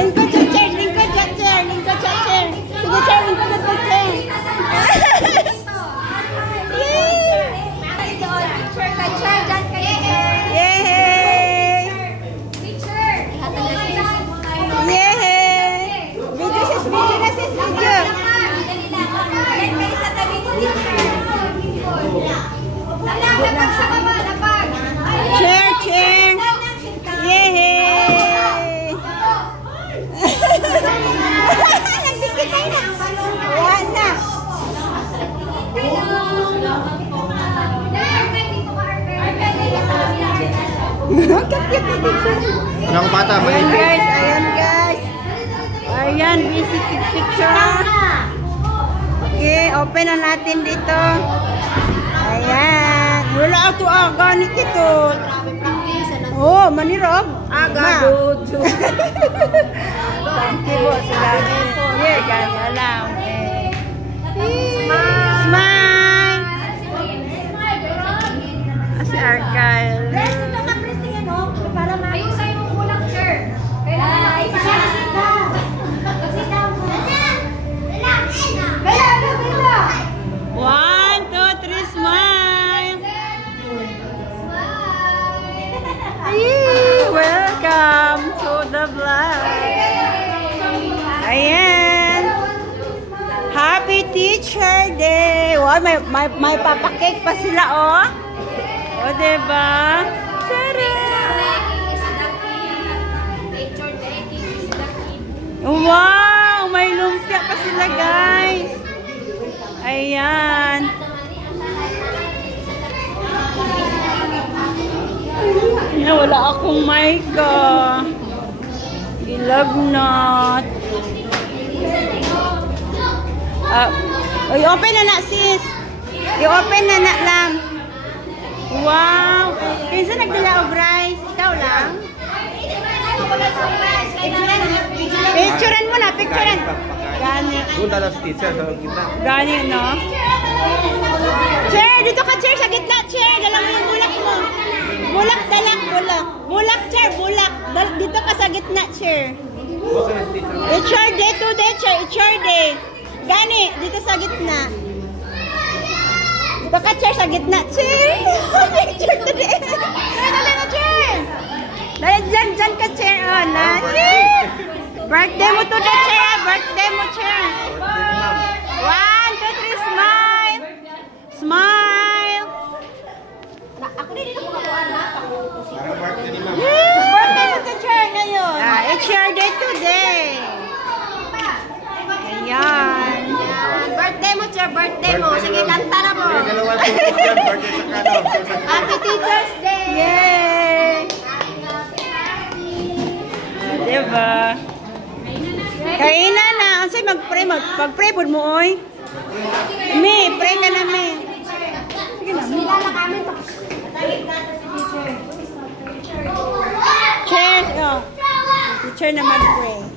Lingkod sa chair, lingkod sa chair, lingkod sa chair. Sige, chair, lingkod sa chair. Anong bata? Ayan guys, ayan guys. Ayan, basic picture. Okay, open na natin dito. Ayan. Wala ito ganit ito. Oh, manirog. Agad. Thank you po sa lagi. Yeah, ganda lang. Smile. As Argyle. One, two, three, smile. Welcome to the vlog. Ayan. Happy Teacher Day. Wow, may papakake pa sila, oh. O, diba? Tara! Wow! May lumpia pa sila, guys. Ayan. Wala akong mic. Gilagnat. I-open na sis. I-open na lang. Wow! Kinsa nagdala og rice? Ikaw lang? Picturean mo na, picturean. Gani. Doon dalas teacher sa gitna. Gani, no? Chair, dito ka chair sa gitna, chair. Dala mo yung bulak mo. Bulak, dalak, bulak. Bulak, chair, bulak. Dito ka sa gitna, chair. HR day today, chair. HR day. Gani, dito sa gitna. Dito ka chair sa gitna, chair. Chair today. Dala na, chair. Dyan ka, chair. Oh, na. Birthday mo to the chair. Birthday mo, chair. 1, 2, 3, smile. Smile. Ako din dito kumakuha na. Birthday mo to chair ngayon. It's your day today. Ayan. Birthday mo, chair. Birthday mo. Sige, kanta na mo. Happy Teacher's Day. Yay. Diba? Kainan na. Ang sa'yo mag-pray. Mag-pray po mo, oy. Me, pray ka na, me. Sige na, me. Chair. Oh. Teacher na mag-pray.